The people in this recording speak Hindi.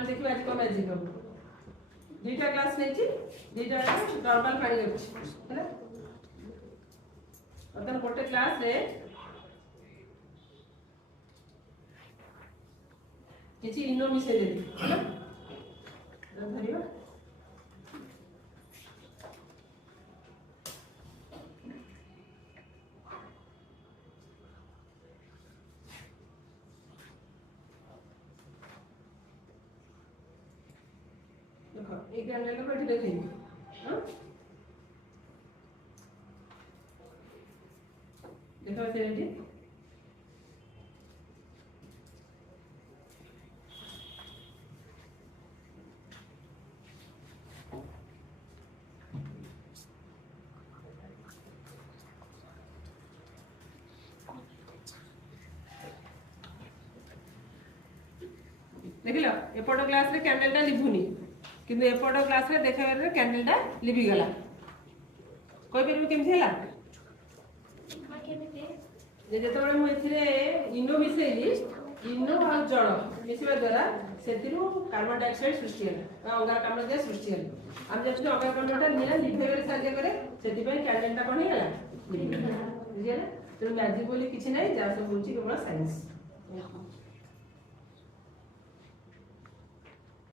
ताले देखिए आज को मैजिक हम दुईटा ग्लास लेछि दुईटा नॉर्मल पानी रखछि हैला अतन गोटे ग्लास रे किछि इनो मिसे देबी हैला धरिबा देखो एक कैंडल को बैठी देखेंगे हां देखो ऐसे रेडी देखिलो एपट ग्लास रे कैंडल टा लिभुनी किंतु एपट ग्लास रे देखाबार रे कैंडल टा लिभि गला कोइ परबो केमथि हला जे जेतबेले मु एथिरे इनो मिसेली इनो आ जल मिसिबा द्वारा सेतिरु कार्बन डाइऑक्साइड सृष्टि होला अंगारकाम्ल गैस सृष्टि होला हम जति अंगारकाम्ल टा निया लिभेबे साहाय्य करे सेति पय कैंडल टा कोन होला बुझियला तो मैजिक बोली किछि नै जा सब होछि केवल साइंस